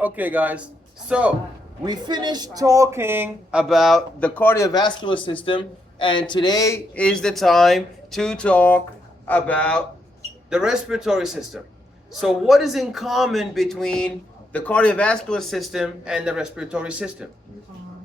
Okay, guys. So we finished talking about the cardiovascular system, and today is the time to talk about the respiratory system. So, what is in common between the cardiovascular system and the respiratory system?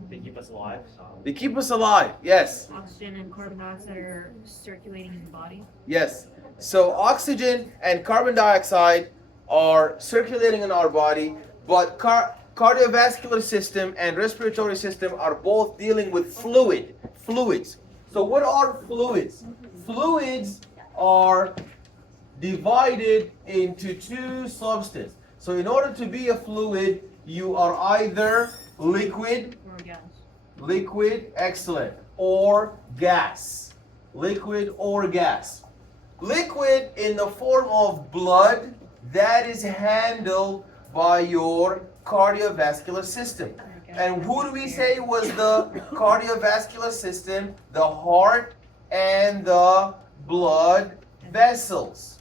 They keep us alive. They keep us alive. Yes. Oxygen and carbon dioxide are circulating in the body. Yes. So oxygen and carbon dioxide are circulating in our body, but cardiovascular system and respiratory system are both dealing with fluids. So what are fluids? Fluids are divided into two substances. So in order to be a fluid, you are either Or gas. excellent, or gas. Liquid or gas. Liquid in the form of blood, that is handled by your cardiovascular system. And who do we say was the cardiovascular system? The heart and the blood vessels.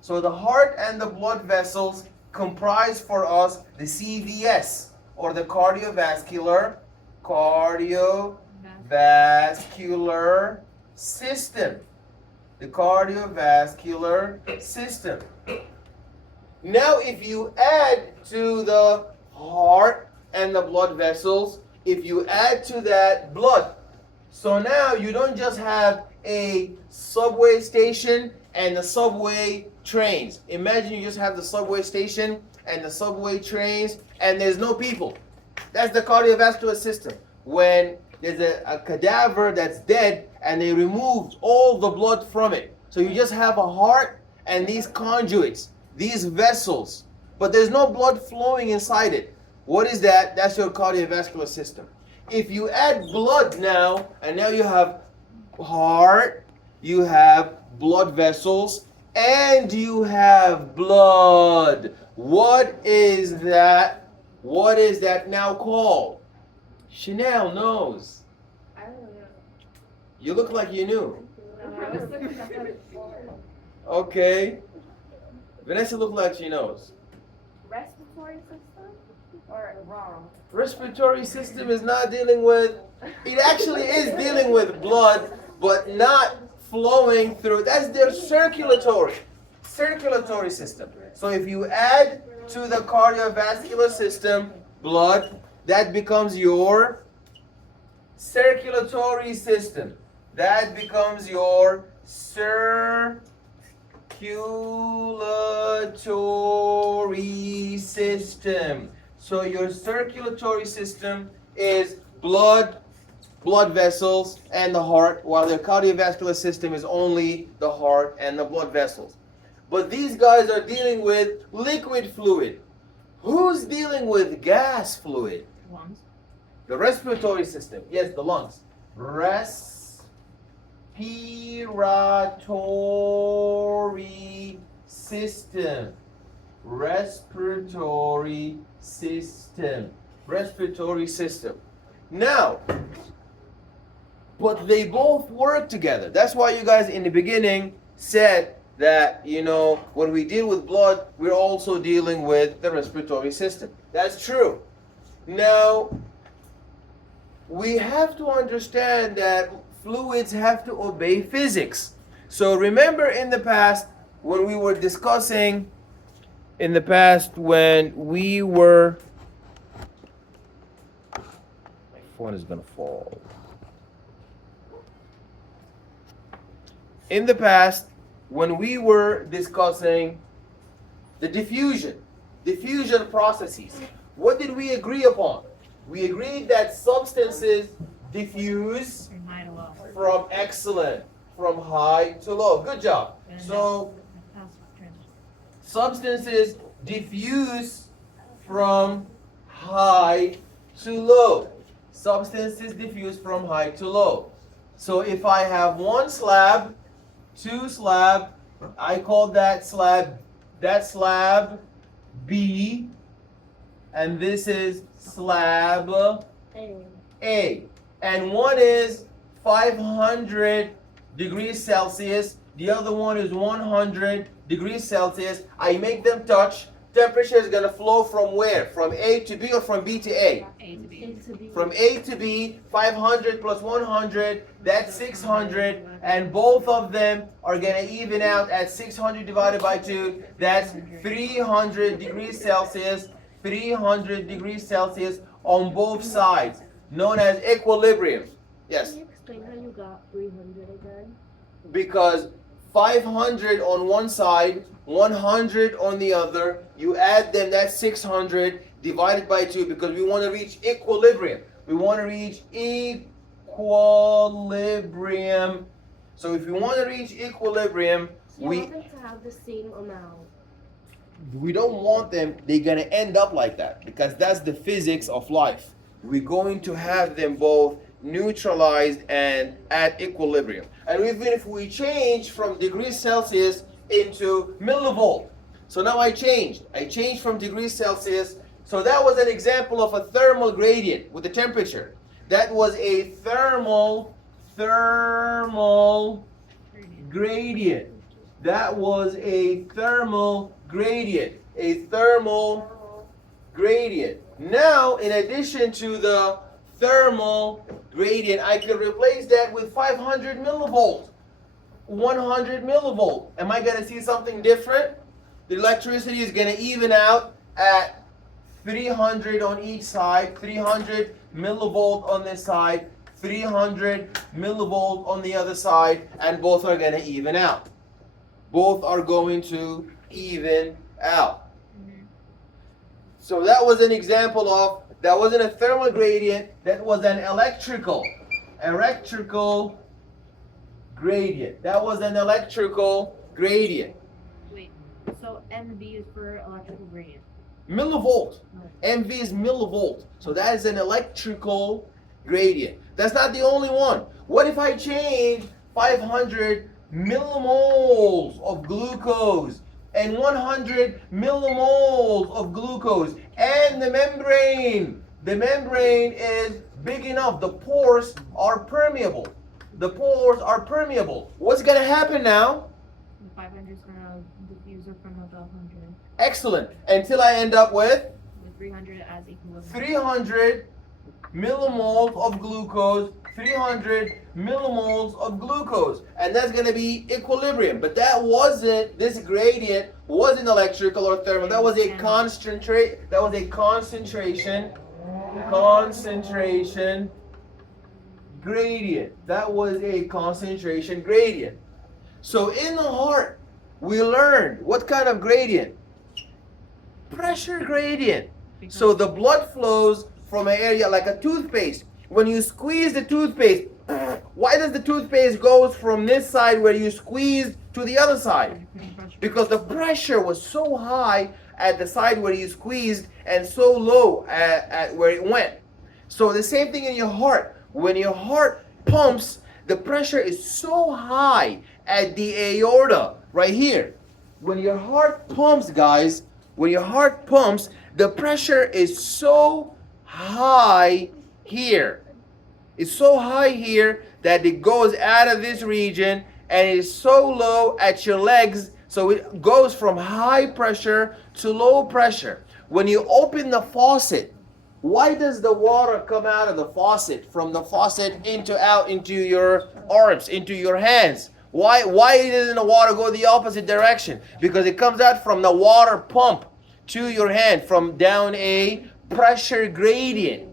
So the heart and the blood vessels comprise for us the CVS, or the cardiovascular system. The cardiovascular system. Now, if you add to the heart and the blood vessels, if you add to that blood, so now you don't just have a subway station and the subway trains. Imagine you just have the subway station and the subway trains and there's no people. That's the cardiovascular system. When there's a cadaver that's dead and they removed all the blood from it. So you just have a heart and these conduits, these vessels, but there's no blood flowing inside it. What is that? That's your cardiovascular system. If you add blood now, and now you have heart, you have blood vessels, and you have blood. What is that? What is that now called? Chanel knows. I don't know. You look like you knew. I was looking at that before. Okay. Vanessa looked like she knows. Respiratory system? Or wrong? Respiratory system is not dealing with, it actually is dealing with blood, but not flowing through. That's their circulatory system. So if you add to the cardiovascular system blood, that becomes your circulatory system. That becomes your circulatory system. So your circulatory system is blood vessels, and the heart, while the cardiovascular system is only the heart and the blood vessels. But these guys are dealing with liquid fluid. Who's dealing with gas fluid? Lungs. The respiratory system. Yes, the lungs. Respiratory system. Respiratory system. Respiratory system. Now, but they both work together. That's why you guys in the beginning said that, when we deal with blood, we're also dealing with the respiratory system. That's true. Now, we have to understand that fluids have to obey physics. So remember in the past when we were discussing, my phone is going to fall. In the past, when we were discussing the diffusion processes, what did we agree upon? We agreed that substances diffuse From high to low. from high to low. Good job. And So that's transition. substances diffuse from high to low. Substances diffuse from high to low. So if I have one slab, two slab, I call that slab B, and this is slab A. And one is 500 degrees Celsius, the other one is 100 degrees Celsius. I make them touch, temperature is going to flow from where? From A to B or from B to A? A to B. From A to B, 500 plus 100, that's 600, and both of them are going to even out at 600 divided by 2, that's 300 degrees Celsius, 300 degrees Celsius on both sides, known as equilibrium. Yes? Can you explain how you got 300 again? Because 500 on one side, 100 on the other, you add them, that's 600 divided by 2 because we want to reach equilibrium. We want to reach equilibrium. So if we want to reach equilibrium, So you want them to have the same amount. we don't want them, they're going to end up like that because that's the physics of life. We're going to have them both neutralized and at equilibrium. And even if we change from degrees Celsius into millivolt, so now I changed from degrees Celsius. So that was an example of a thermal gradient with the temperature. That was a thermal gradient. That was a thermal gradient. A thermal gradient. Now, in addition to the thermal gradient, I can replace that with 500 millivolts, 100 millivolt. Am I going to see something different? The electricity is going to even out at 300 on each side, 300 millivolt on this side, 300 millivolt on the other side, and both are going to even out. Both are going to even out. So that was an example of, that wasn't a thermal gradient, that was an electrical gradient. That was an electrical gradient. Wait, so MV is for electrical gradient. Millivolt. MV is millivolt. So that is an electrical gradient. That's not the only one. What if I change 500 millimoles of glucose and 100 millimoles of glucose and the membrane? The membrane is big enough. The pores are permeable. The pores are permeable. What's going to happen now? The 500 is going to diffuse it from the 100. Excellent. Until I end up with With 300 as equilibrium. 300 millimoles of glucose, 300 millimoles of glucose, and that's going to be equilibrium. But that wasn't, this gradient wasn't electrical or thermal. That was a concentration gradient. That was a concentration gradient. So in the heart, we learned what kind of gradient? Pressure gradient. So the blood flows from an area like a toothpaste. When you squeeze the toothpaste, why does the toothpaste goes from this side where you squeeze to the other side? Because the pressure was so high at the side where you squeezed and so low at where it went. So the same thing in your heart. When your heart pumps, the pressure is so high at the aorta right here. When your heart pumps, guys, when your heart pumps, the pressure is so high here. It's so high here that it goes out of this region and it is so low at your legs. So it goes from high pressure to low pressure. When you open the faucet, why does the water come out of the faucet, from the faucet out into your arms, into your hands? Why doesn't the water go the opposite direction? Because it comes out from the water pump to your hand, from down a pressure gradient.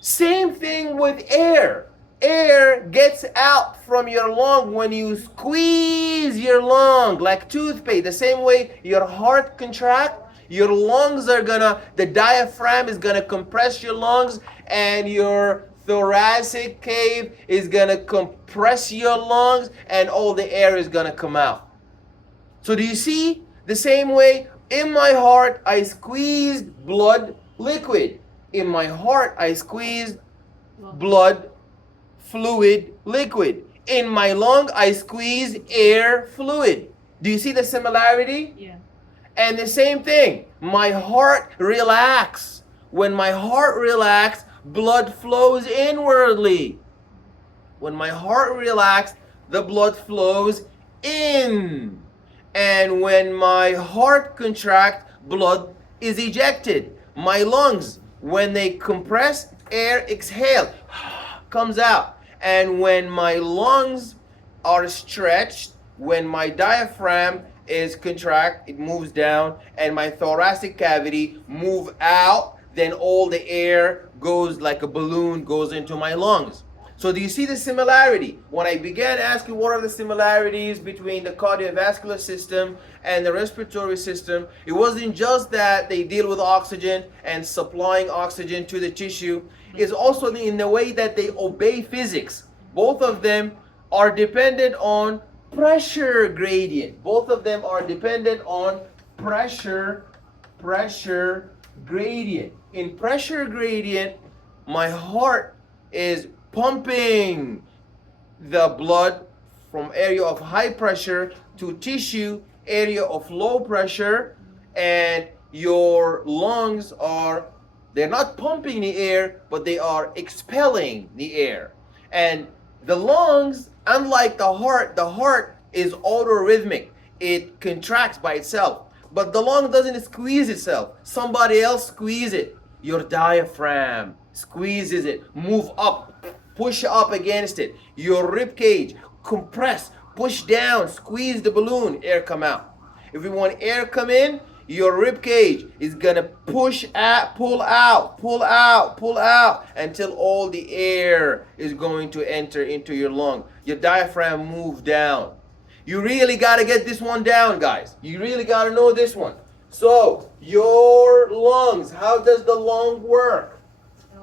Same thing with air. Air gets out from your lung when you squeeze your lung like toothpaste. The same way your heart contracts, your lungs are the diaphragm is gonna compress your lungs, and your thoracic cave is gonna compress your lungs, and all the air is gonna come out. So do you see? The same way, in my heart, I squeezed blood liquid. In my heart, I squeezed blood fluid liquid. In my lung, I squeezed air fluid. Do you see the similarity? Yeah. And the same thing, my heart relaxes. When my heart relaxes, blood flows inwardly. When my heart relaxes, the blood flows in. And when my heart contracts, blood is ejected. My lungs, when they compress, air exhale, comes out. And when my lungs are stretched, when my diaphragm is contract, it moves down, and my thoracic cavity move out, then all the air goes like a balloon, goes into my lungs. So do you see the similarity? When I began asking what are the similarities between the cardiovascular system and the respiratory system, it wasn't just that they deal with oxygen and supplying oxygen to the tissue. It's also in the way that they obey physics. Both of them are dependent on pressure gradient. Both of them are dependent on pressure gradient. In pressure gradient, my heart is pumping the blood from area of high pressure to tissue area of low pressure, and your lungs are, they're not pumping the air, but they are expelling the air. And the lungs, unlike the heart is autorhythmic. It contracts by itself. But the lung doesn't squeeze itself. Somebody else squeeze it. Your diaphragm squeezes it. Move up. Push up against it. Your rib cage, compress, push down, squeeze the balloon, air come out. If you want air come in, your rib cage is gonna push out, pull out until all the air is going to enter into your lung. Your diaphragm move down. You really gotta get this one down, guys. You really gotta know this one. So, your lungs, how does the lung work?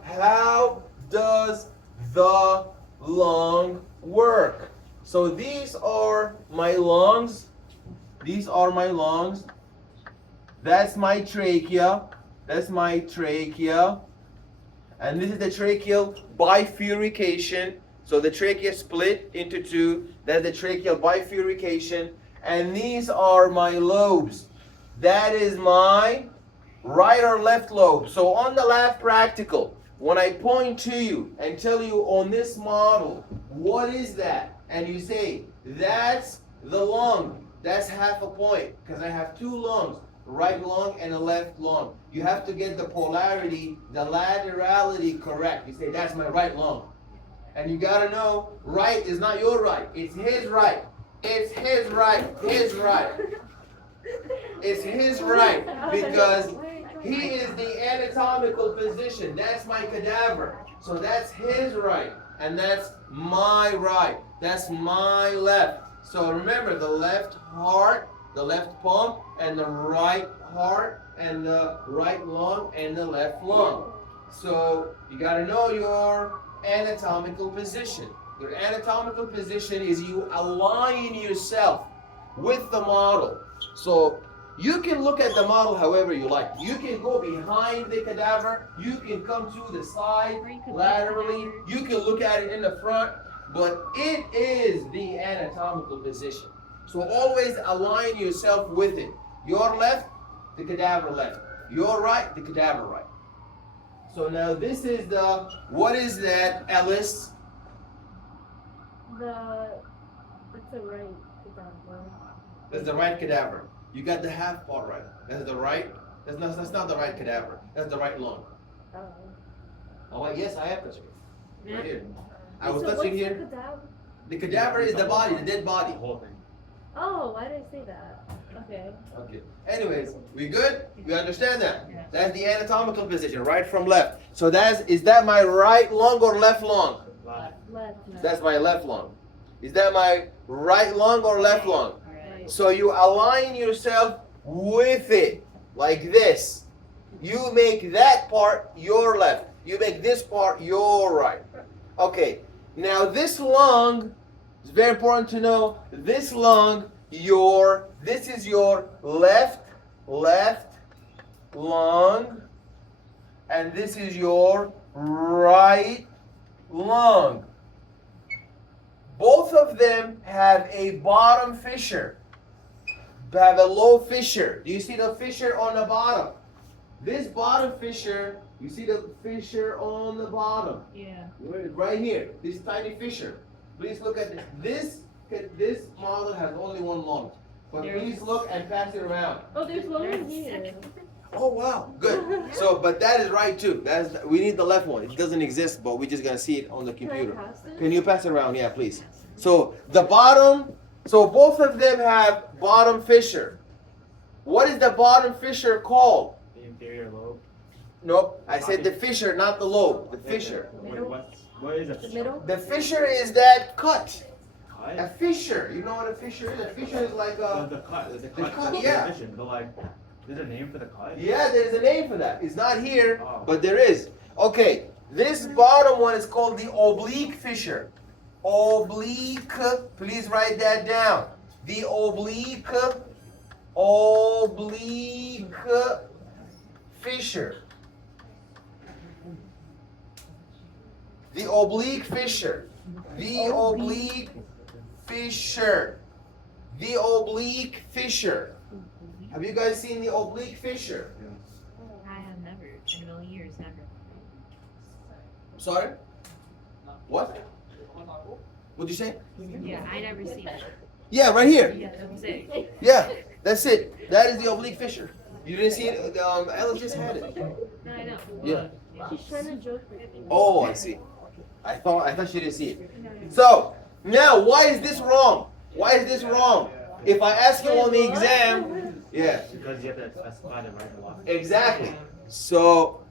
How does the lung work? So these are my lungs. These are my lungs. That's my trachea. That's my trachea. And this is the tracheal bifurcation. So the trachea split into two. That's the tracheal bifurcation. And these are my lobes. That is my right or left lobe. So on the lab practical, when I point to you and tell you on this model, what is that? And you say, that's the lung. That's half a point because I have two lungs, right lung and a left lung. You have to get the polarity, the laterality correct. You say, that's my right lung. And you gotta know, right is not your right. It's his right. It's his right. His right. It's his right because he is the anatomical position. That's my cadaver. So that's his right. And that's my right. That's my left. So remember the left heart, the left pump, and the right heart, and the right lung, and the left lung. So you got to know your anatomical position. Your anatomical position is you align yourself with the model. So you can look at the model however you like. You can go behind the cadaver. You can come to the side laterally. You can look at it in the front. But it is the anatomical position. So always align yourself with it. Your left, the cadaver left. Your right, the cadaver right. So now this is the, what is that, Ellis? It's a right cadaver. That's the right cadaver. You got the half part right. That's the right. That's not the right cadaver. That's the right lung. Oh. Oh, yes, I am touching it. Right here. I was So touching what's here. the cadaver? The cadaver is the body, the dead body. The whole thing. Oh, why did I say that? Okay. Okay. Anyways, we good? We understand that? Yeah. That's the anatomical position, right from left. So is that my right lung or left lung? Left. That's my left lung. Is that my right lung or left lung? Right. So you align yourself with it, like this. You make that part your left. You make this part your right. Okay. Now this lung, it's very important to know, this lung, this is your left lung, and this is your right lung. Both of them have a bottom fissure, have a low fissure. Do you see the fissure on the bottom? This bottom fissure, you see the fissure on the bottom? Yeah. Right here, this tiny fissure. Please look at this. This model has only one lung. But please look and pass it around. Oh, there's one in here. Oh wow, good. So, but that is right too. We need the left one. It doesn't exist, but we're just gonna see it on the computer. Can I pass it? Can you pass it around? Yeah, please. So the bottom. So both of them have bottom fissure. What is the bottom fissure called? The inferior lobe. Nope. I said the fissure, not the lobe. The fissure. Wait, what is a The fissure? middle? The fissure is that cut. A Cut? fissure. You know what a fissure is? A fissure is like a. The cut. The cut, cut. The yeah. division. But like, there's a name for the cut? Yeah, there's a name for that. It's not here, Oh. but there is. Okay, this bottom one is called the oblique fissure. Oblique, please write that down. The oblique fissure. The oblique fissure. The oblique fissure. The oblique fissure. Have you guys seen the oblique fissure? I have never, in a million years, never. Sorry? What? What'd you say? Yeah, I never seen it. Yeah, right here. Yeah, that's it. Yeah, that's it. That is the oblique fissure. You didn't see it? Ella just had it. No, I know. Yeah. She's trying to joke with me. Oh, I see. I thought she didn't see it. So, now, why is this wrong? Why is this wrong? If I ask you on the exam, yeah. Because you have to specify the right and left. Exactly. So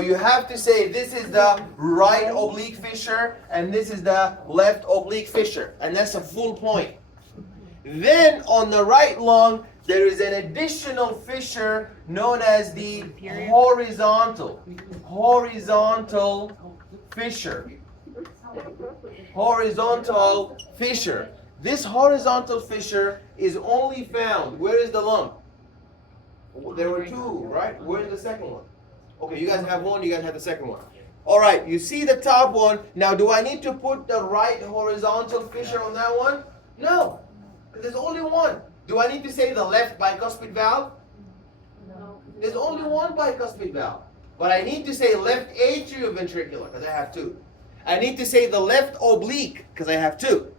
you have to say this is the right oblique fissure and this is the left oblique fissure, and that's a full point. Then on the right lung, there is an additional fissure known as the horizontal fissure. Horizontal fissure. This horizontal fissure is only found, where is the lung? There were two, right? Where's the second one? Okay, you guys have one, you guys have the second one. All right, you see the top one. Now, do I need to put the right horizontal fissure on that one? No, because there's only one. Do I need to say the left bicuspid valve? No. There's only one bicuspid valve. But I need to say left atrioventricular, because I have two. I need to say the left oblique, because I have two.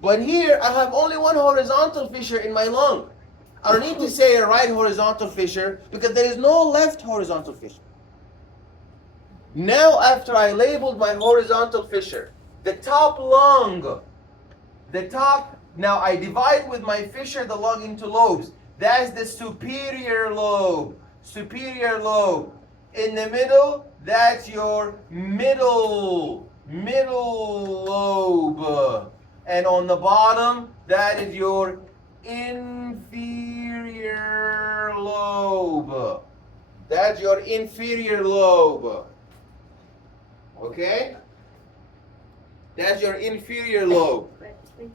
But here, I have only one horizontal fissure in my lung. I don't need to say a right horizontal fissure, because there is no left horizontal fissure. Now, after I labeled my horizontal fissure, the top lung, now I divide with my fissure the lung into lobes. That's the superior lobe. In the middle, that's your middle lobe. And on the bottom, that is your inferior lobe. That's your inferior lobe. Okay? That's your inferior lobe. Thank you.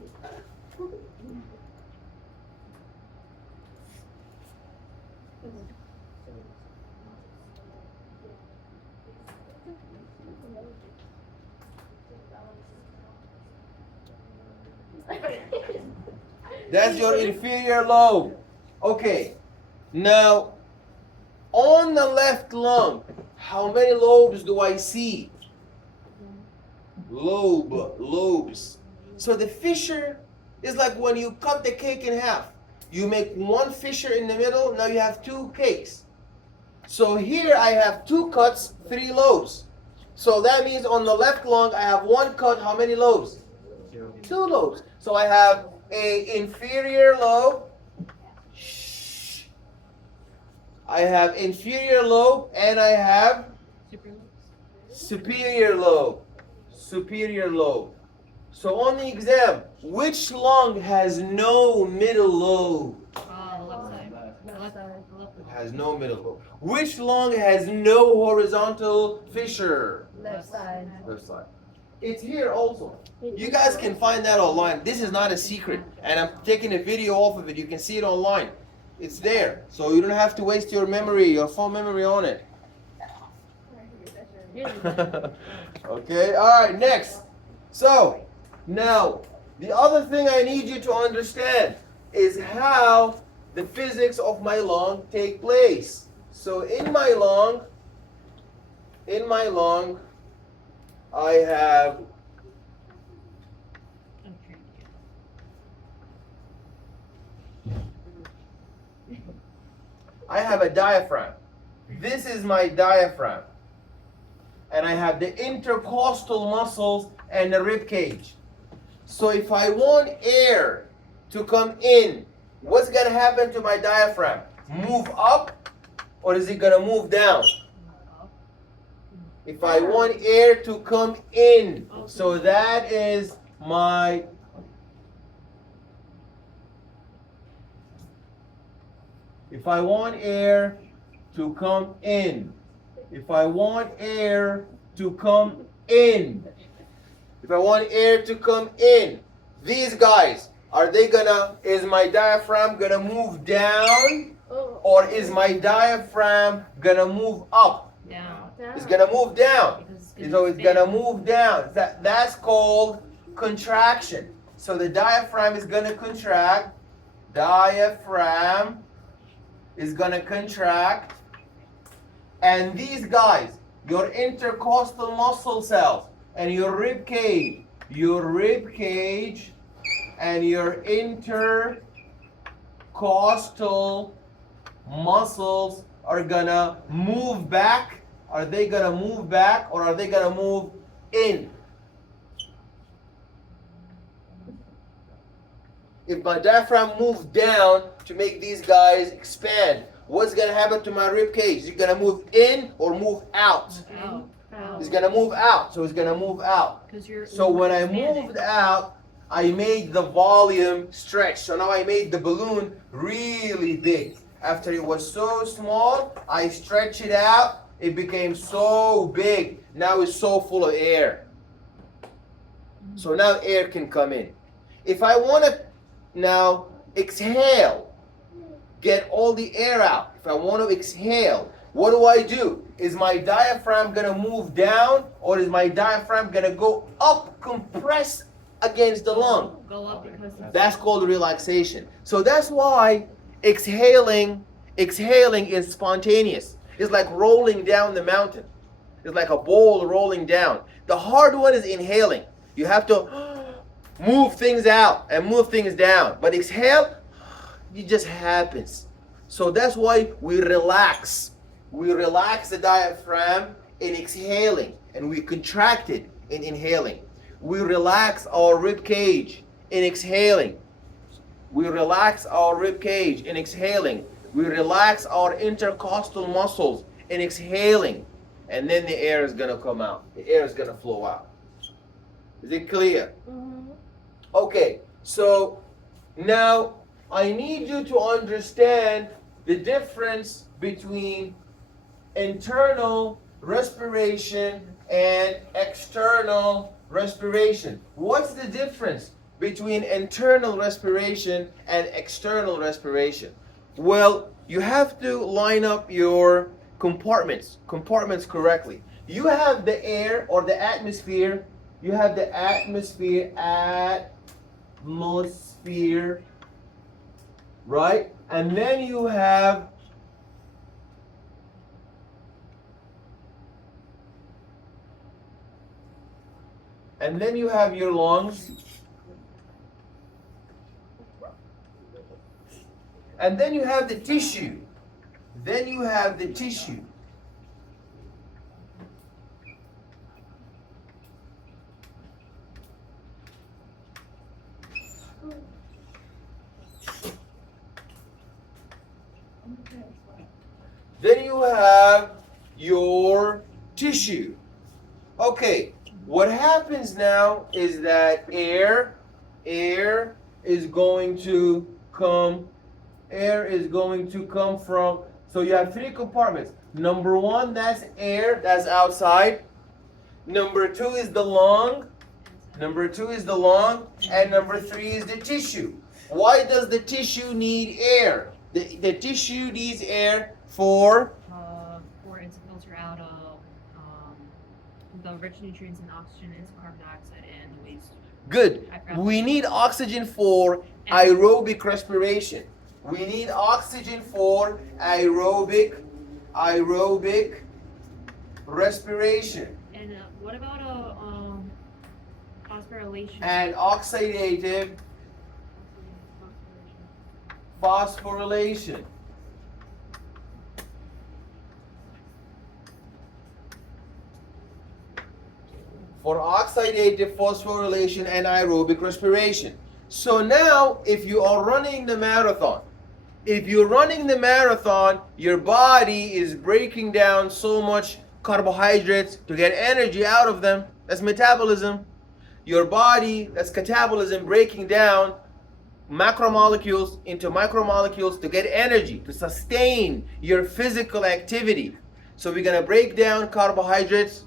That's your inferior lobe. Okay. Now, on the left lung, how many lobes do I see? Lobes. So the fissure is like when you cut the cake in half. You make one fissure in the middle, now you have two cakes. So here I have two cuts, 3 lobes. So that means on the left lung I have one cut, how many lobes? 2 lobes. So I have a inferior lobe. I have inferior lobe and I have superior lobe. So on the exam, which lung has no middle lobe? Oh, the left side. The left side. It has no middle lobe. Which lung has no horizontal fissure? Left side. Left side. It's here also. You guys can find that online. This is not a secret. And I'm taking a video off of it. You can see it online. It's there. So you don't have to waste your phone memory on it. Okay, all right, next. So, now, the other thing I need you to understand is how the physics of my lung take place. So in my lung, I have I have a diaphragm. This is my diaphragm. And I have the intercostal muscles and the rib cage. So if I want air to come in, what's going to happen to my diaphragm? Move up, or is it going to move down? If I want air to come in, so that is my if I want air to come in, if I want air to come in, if I want air to come in, these guys, is my diaphragm gonna move down, or is my diaphragm gonna move up? Down. It's gonna move down. Because So it's gonna move down. That's called contraction. So the diaphragm is gonna contract. Diaphragm is gonna contract. And these guys, your intercostal muscle cells and your rib cage and your intercostal muscles are gonna move back. Are they gonna move back, or are they gonna move in? If my diaphragm moves down to make these guys expand, what's gonna happen to my rib cage? Is it gonna move in or move out? Out. It's gonna move out, so it's gonna move out. So when I moved out, I made the volume stretch. So now I made the balloon really big. After it was so small, I stretched it out. It became so big. Now it's so full of air. So now air can come in. If I want to now exhale, get all the air out. If I want to exhale, what do? Is my diaphragm going to move down, or is my diaphragm going to go up, compress against the lung? Go up because That's called relaxation. So that's why exhaling is spontaneous. It's like rolling down the mountain. It's like a bowl rolling down. The hard one is inhaling. You have to move things out and move things down. But exhale, it just happens. So that's why we relax. We relax the diaphragm in exhaling, and we contract it in inhaling. We relax our rib cage in exhaling. We relax our rib cage in exhaling. We relax our intercostal muscles in exhaling. And then the air is going to come out. The air is going to flow out. Is it clear? Mm-hmm. Okay, so now I need you to understand the difference between internal respiration and external respiration. What's the difference between internal respiration and external respiration? Well, you have to line up your compartments correctly. You have the air or the atmosphere. You have the atmosphere, right? And then you have your lungs. And then you have the tissue. Then you have the tissue. Then you have your tissue. Okay, what happens now is that air is going to come from, so you have three compartments. Number one, that's air, that's outside. Number two is the lung. And number three is the tissue. Why does the tissue need air? The tissue needs air for it to filter out the rich nutrients and oxygen into carbon dioxide and waste. Good. We need oxygen for aerobic respiration. We need oxygen for aerobic respiration. And what about phosphorylation? And oxidative phosphorylation. for oxidative phosphorylation and aerobic respiration. So now, if you are running the marathon, your body is breaking down so much carbohydrates to get energy out of them. That's metabolism. Your body, that's catabolism, breaking down macromolecules into micromolecules to get energy, to sustain your physical activity. So we're going to break down carbohydrates.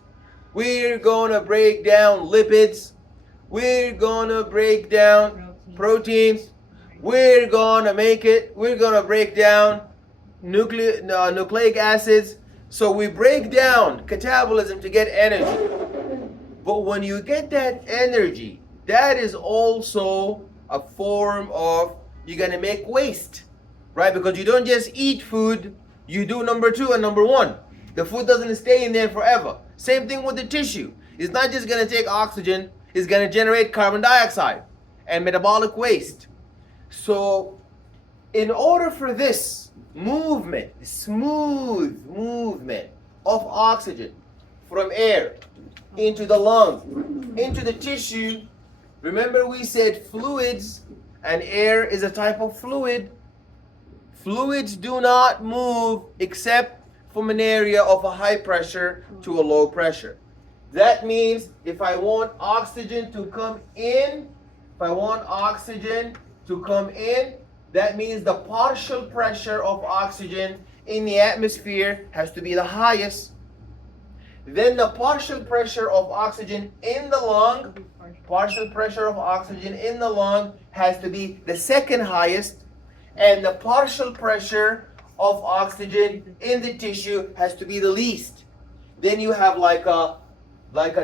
We're going to break down lipids. We're going to break down proteins. We're going to break down nucleic acids. So we break down catabolism to get energy. But when you get that energy, that is also a form of, you're going to make waste, right? Because you don't just eat food, you do number 2 and number 1. The food doesn't stay in there forever. Same thing with the tissue. It's not just going to take oxygen, it's going to generate carbon dioxide and metabolic waste. So in order for this movement, smooth movement of oxygen from air into the lung, into the tissue, remember we said fluids, and air is a type of fluid. Fluids do not move except from an area of a high pressure to a low pressure. That means if I want oxygen to come in, that means the partial pressure of oxygen in the atmosphere has to be the highest. Then the partial pressure of oxygen in the lung, has to be the second highest, and the partial pressure of oxygen in the tissue has to be the least. Then you have like a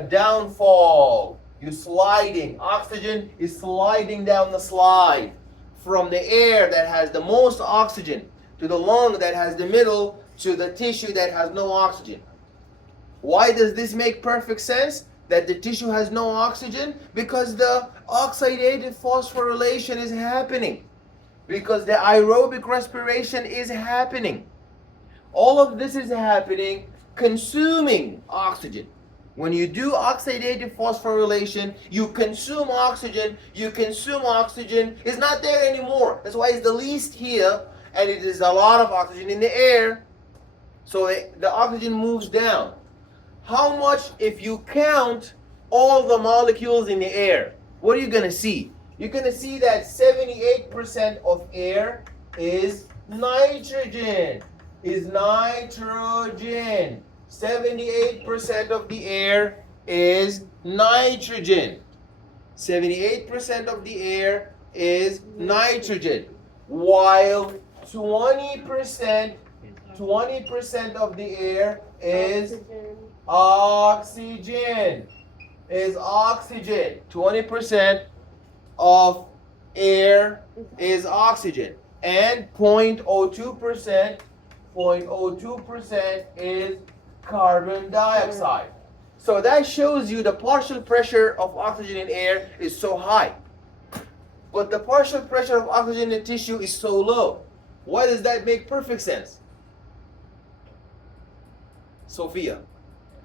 downfall. You're sliding. Oxygen is sliding down the slide from the air that has the most oxygen to the lung that has the middle to the tissue that has no oxygen. Why does this make perfect sense? That the tissue has no oxygen? Because the oxidative phosphorylation is happening. Because the aerobic respiration is happening. All of this is happening consuming oxygen. When you do oxidative phosphorylation, you consume oxygen. It's not there anymore. That's why it's the least here, and it is a lot of oxygen in the air. So the oxygen moves down. How much, if you count all the molecules in the air, what are you going to see? You're going to see that 78% of air is nitrogen. 78% of the air is nitrogen. 78% of the air is nitrogen. While 20% of the air is oxygen. 20% of air is oxygen. And 0.02% is carbon dioxide. So that shows you the partial pressure of oxygen in air is so high. But the partial pressure of oxygen in tissue is so low. Why does that make perfect sense? Sophia,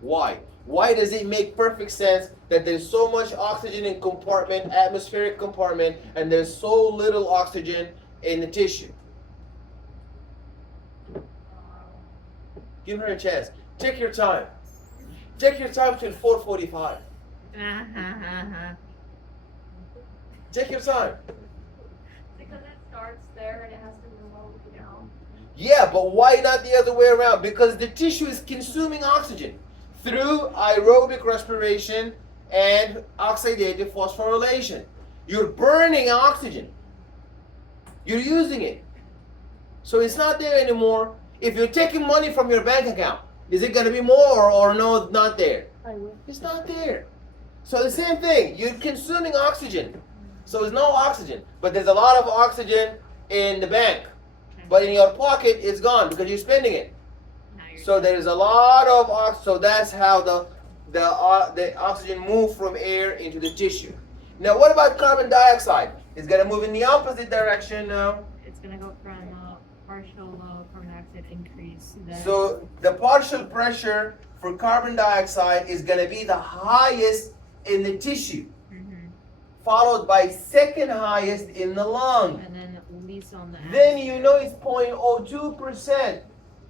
why? Why does it make perfect sense that there's so much oxygen in atmospheric compartment, and there's so little oxygen in the tissue? Give her a chance. Take your time. Take your time till 4:45. Take your time. Because it starts there and it has to move all the way down. Yeah, but why not the other way around? Because the tissue is consuming oxygen through aerobic respiration and oxidative phosphorylation. You're burning oxygen. You're using it. So it's not there anymore. If you're taking money from your bank account, is it going to be more or no, it's not there? It's not there. So the same thing, you're consuming oxygen. So there's no oxygen, but there's a lot of oxygen in the bank. But in your pocket, it's gone because you're spending it. So there is a lot of oxygen. So that's how the oxygen moves from air into the tissue. Now, what about carbon dioxide? It's going to move in the opposite direction now. It's going to go from partial carbon dioxide increase. So the partial pressure for carbon dioxide is going to be the highest in the tissue, Mm-hmm. followed by second highest in the lung. And then least on the Then you know it's 0.02%.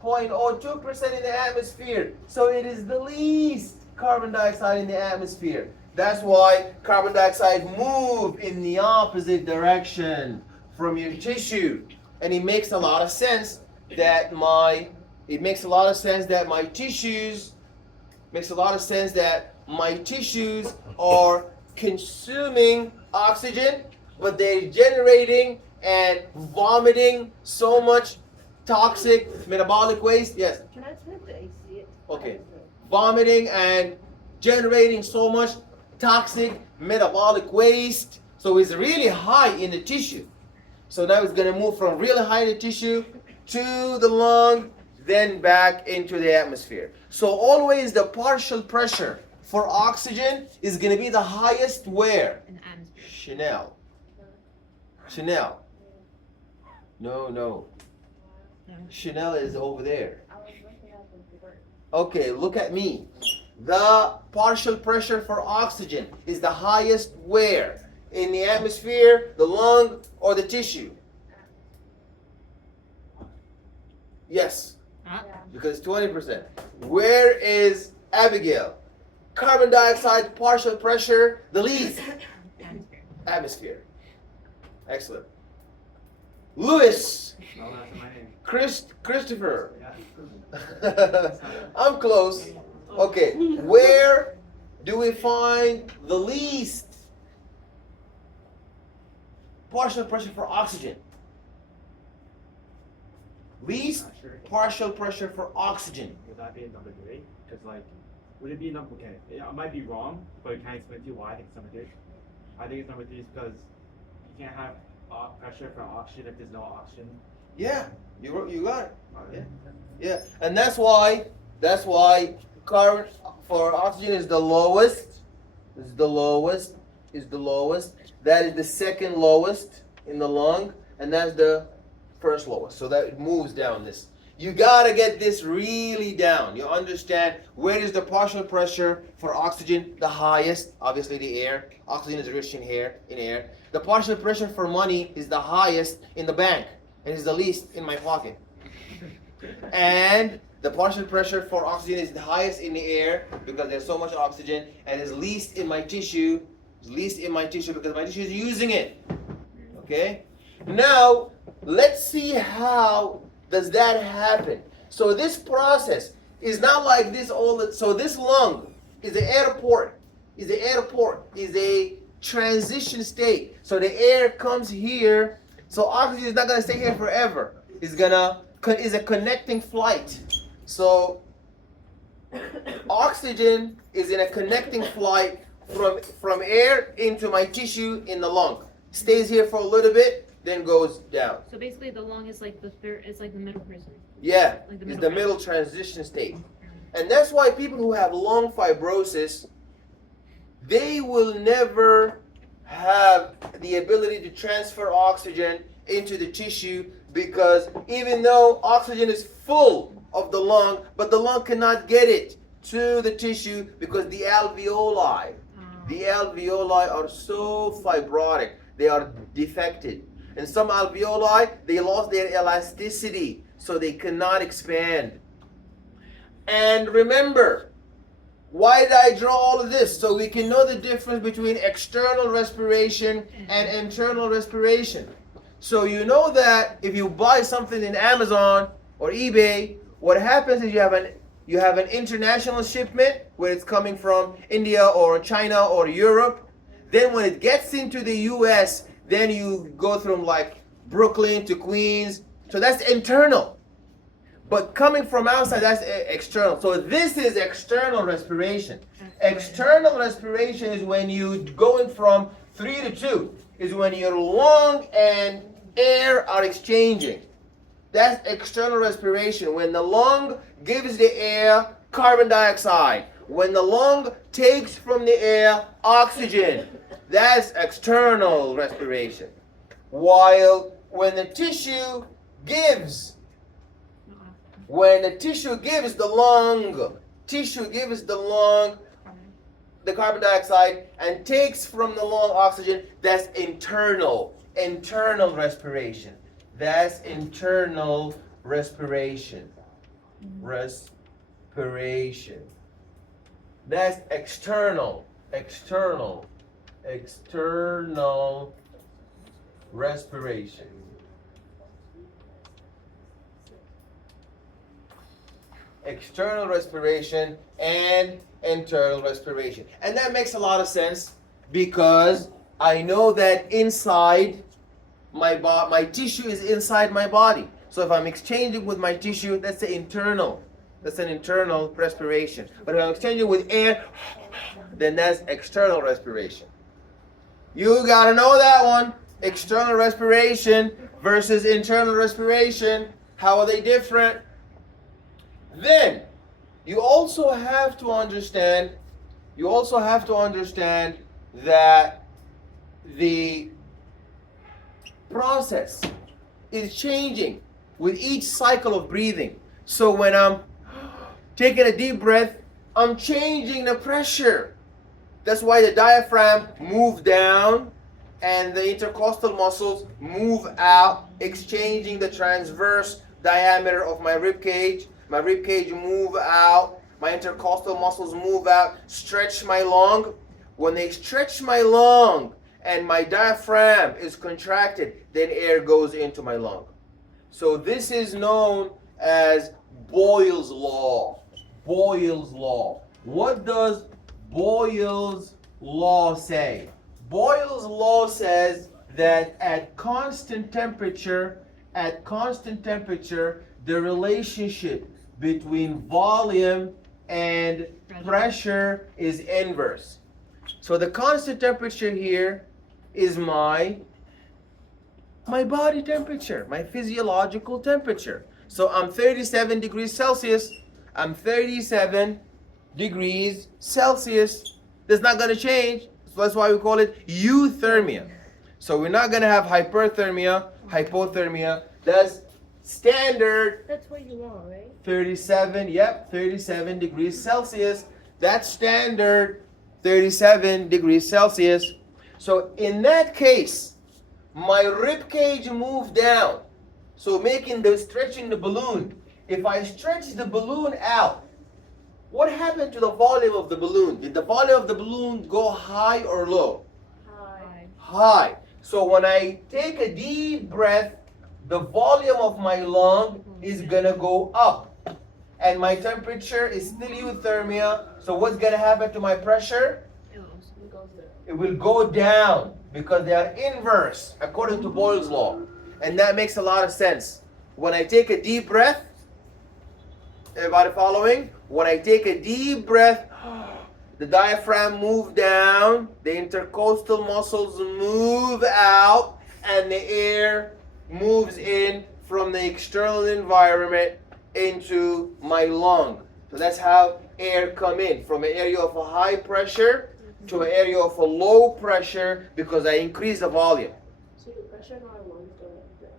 0.02% in the atmosphere. So it is the least carbon dioxide in the atmosphere. That's why carbon dioxide move in the opposite direction from your tissue. And it makes a lot of sense that my tissues are consuming oxygen, but they're generating and vomiting so much toxic metabolic waste. Yes. Can I turn the AC? Okay. Vomiting and generating so much toxic metabolic waste. So it's really high in the tissue. So now it's going to move from really high in the tissue to the lung, then back into the atmosphere. So always the partial pressure for oxygen is going to be the highest where? in the atmosphere. Chanel. No. No. Chanel is over there. I was looking at the bird. Okay, look at me. The partial pressure for oxygen is the highest where? In the atmosphere, the lung, or the tissue? Yes, Ah. because 20%. Where is Abigail? Carbon dioxide partial pressure, the least? Atmosphere. Atmosphere. Excellent. Lewis. No, that's my name. Christopher. Yeah. I'm close. Okay, where do we find the least partial pressure for oxygen? Least Not sure. partial pressure for oxygen. Would that be number 3? Because like, would it be number? Okay, I might be wrong, but can I explain to you why I think it's number 3? I think it's number 3 is because you can't have pressure for oxygen if there's no oxygen. Yeah, you got it. Yeah, and that's why carbon for oxygen is the lowest. Is the lowest. That is the second lowest in the lung, and that's the first lowest. So that it moves down this. You gotta get this really down. You understand where is the partial pressure for oxygen the highest? Obviously the air. Oxygen is rich in air. The partial pressure for money is the highest in the bank and is the least in my pocket. And the partial pressure for oxygen is the highest in the air because there's so much oxygen, and is least in my tissue. Because my tissue is using it. Okay? Now, let's see how does that happen. So this process is not like this so this lung is the airport, is a transition state. So the air comes here, so oxygen is not gonna stay here forever. Is a connecting flight. So oxygen is in a connecting flight from air into my tissue in the lung. Stays here for a little bit, then goes down. So basically, the lung is like the third. It's like the middle person. Yeah, Like the it's middle the ground. middle transition state. And that's why people who have lung fibrosis, they will never have the ability to transfer oxygen into the tissue, because even though oxygen is full of the lung, but the lung cannot get it to the tissue because the alveoli are so fibrotic, they are defected. And some alveoli, they lost their elasticity, so they cannot expand. And remember, why did I draw all of this? So we can know the difference between external respiration and internal respiration. So you know that if you buy something in Amazon or eBay, what happens is you have an international shipment where it's coming from India or China or Europe. Then when it gets into the US, then you go from like Brooklyn to Queens. So that's internal. But coming from outside, that's external. So this is external respiration. External respiration is when you going from 3 to 2. Is when your lung and air are exchanging. That's external respiration. When the lung gives the air carbon dioxide. When the lung takes from the air oxygen. That's external respiration. While when the tissue gives the lung tissue gives the lung the carbon dioxide and takes from the lung oxygen. That's internal respiration. That's internal respiration. Respiration. That's external respiration. External respiration and internal respiration. And that makes a lot of sense because I know that inside my tissue is inside my body. So if I'm exchanging with my tissue, that's an internal respiration. But if I'm exchanging with air, then that's external respiration. You gotta know that one. External respiration versus internal respiration. How are they different? Then you also have to understand that the process is changing with each cycle of breathing. So when I'm taking a deep breath, I'm changing the pressure. That's why the diaphragm moves down and the intercostal muscles move out, exchanging the transverse diameter of my rib cage. My rib cage move out, my intercostal muscles move out, stretch my lung. When they stretch my lung and my diaphragm is contracted, then air goes into my lung. So this is known as Boyle's law. Boyle's law. What does Boyle's law say? Boyle's law says that at constant temperature, the relationship between volume and pressure is inverse. So the constant temperature here is my body temperature, my physiological temperature. So I'm 37 degrees Celsius. I'm 37 degrees Celsius. That's not going to change. So that's why we call it euthermia. So we're not going to have hyperthermia, hypothermia. That's standard. That's what you want, right? 37 degrees Celsius. That's standard 37 degrees Celsius. So in that case, my rib cage moved down. So stretching the balloon. If I stretch the balloon out, what happened to the volume of the balloon? Did the volume of the balloon go high or low? High. High. So when I take a deep breath, the volume of my lung is gonna go up. And my temperature is still euthermia. So what's gonna happen to my pressure? It will go down because they are inverse according to Boyle's law. And that makes a lot of sense. When I take a deep breath, everybody following? When I take a deep breath, the diaphragm moves down, the intercostal muscles move out, and the air moves in from the external environment into my lung. So that's how air come in from an area of a high pressure to an area of a low pressure because I increase the volume. So the pressure in our lungs going down.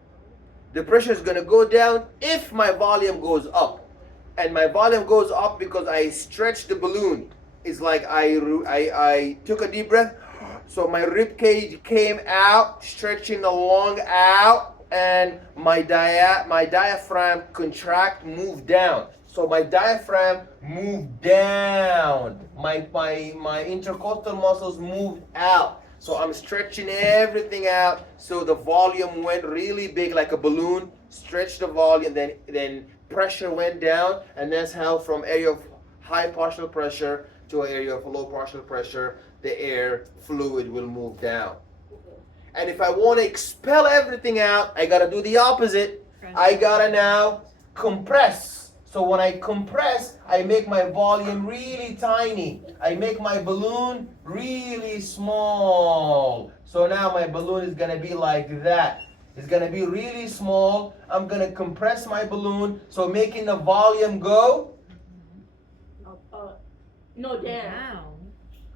The pressure is going to go down if my volume goes up. And my volume goes up because I stretch the balloon. It's like I took a deep breath, so my rib cage came out, stretching the lung out, and my diaphragm moved down. So my diaphragm moved down. My intercostal muscles moved out. So I'm stretching everything out. So the volume went really big like a balloon. Stretched the volume, then pressure went down, and that's how from area of high partial pressure to an area of low partial pressure, the air fluid will move down. And if I want to expel everything out, I got to do the opposite. I got to now compress. So when I compress, I make my volume really tiny. I make my balloon really small. So now my balloon is going to be like that. It's going to be really small. I'm going to compress my balloon, so making the volume go. No, down.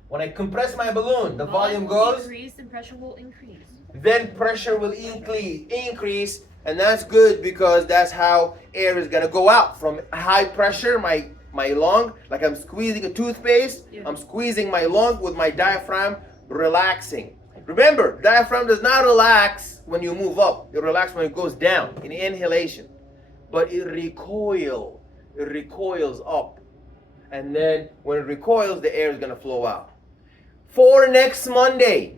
When I compress my balloon, the volume goes. Increase and pressure will increase. Then pressure will increase, and that's good because that's how air is going to go out. From high pressure, my my lung, like I'm squeezing a toothpaste. Yeah. I'm squeezing my lung with my diaphragm, relaxing. Remember, diaphragm does not relax when you move up. It relaxes when it goes down in inhalation. But it recoils up. And then when it recoils, the air is going to flow out. For next Monday,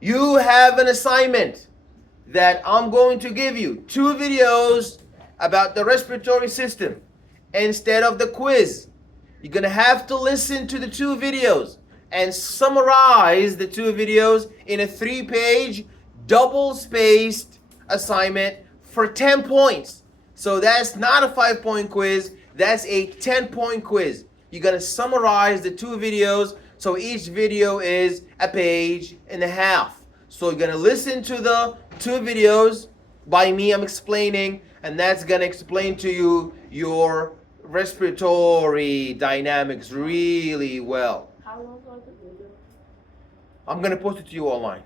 you have an assignment that I'm going to give you 2 videos about the respiratory system instead of the quiz. You're going to have to listen to the 2 videos and summarize the 2 videos in a 3-page double-spaced assignment for 10 points. So that's not a 5-point quiz, that's a 10-point quiz. You're going to summarize the 2 videos, so each video is a page and a half. So you're going to listen to the 2 videos by me, I'm explaining, and that's going to explain to you your respiratory dynamics really well. How long was the video? I'm going to post it to you online.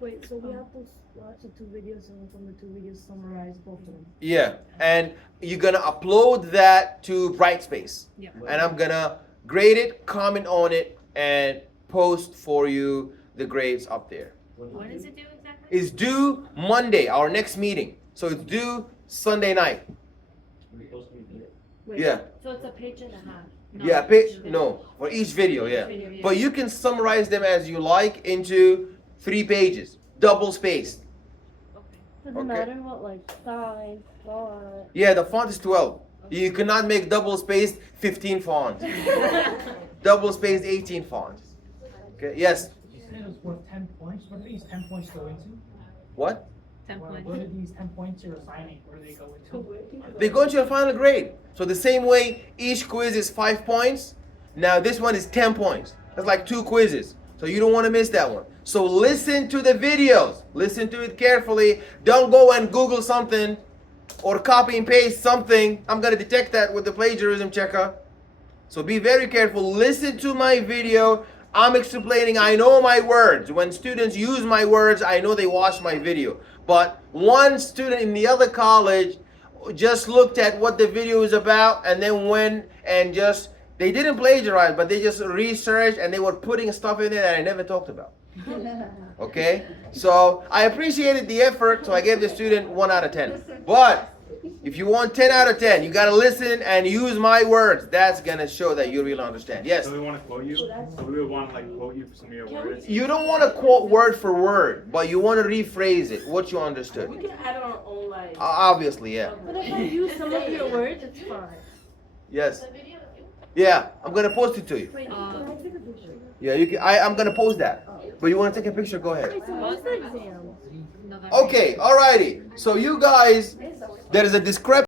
Wait, so we have to watch the 2 videos and from the 2 videos summarize both of them? Yeah, and you're going to upload that to Brightspace. Yeah. And I'm going to grade it, comment on it, and post for you the grades up there. When does it do exactly? It's due Monday, our next meeting. So it's due Sunday night. Wait, Yeah. So it's a page and a half. No, Yeah, no, for each video, yeah. Video, yeah. But you can summarize them as you like into 3 pages, double spaced. Okay. Does Okay. it matter what like size, font? Yeah, the font is 12. You cannot make double spaced 15 fonts. Double spaced 18 fonts. Okay, yes. You said it was worth 10 points. What do these 10 points go into? What? 10 points. What are these 10 points you're assigning? Where do they go into? They go into your final grade. So the same way each quiz is 5 points, now this one is 10 points. That's like 2 quizzes. So you don't want to miss that one. So listen to the videos. Listen to it carefully. Don't go and Google something or copy and paste something. I'm going to detect that with the plagiarism checker. So be very careful. Listen to my video. I'm explaining, I know my words. When students use my words, I know they watch my video. But one student in the other college just looked at what the video is about and then went and just, they didn't plagiarize, but they just researched and they were putting stuff in there that I never talked about. Okay? So I appreciated the effort, so I gave the student 1 out of 10. But if you want 10 out of 10, you got to listen and use my words. That's going to show that you really understand. Yes? So we want to quote you? So we would want to like quote you for some of your words? You don't want to quote word for word, but you want to rephrase it, what you understood. We can add our own like. Obviously, yeah. But if I use some of your words, it's fine. Yes. The video of you? Yeah, I'm going to post it to you. Wait, can I take a picture? Yeah, you can. I'm going to post that. But you want to take a picture? Go ahead. Wait, so what's the exam? November. Okay, alrighty. So you guys, there is a discrepancy.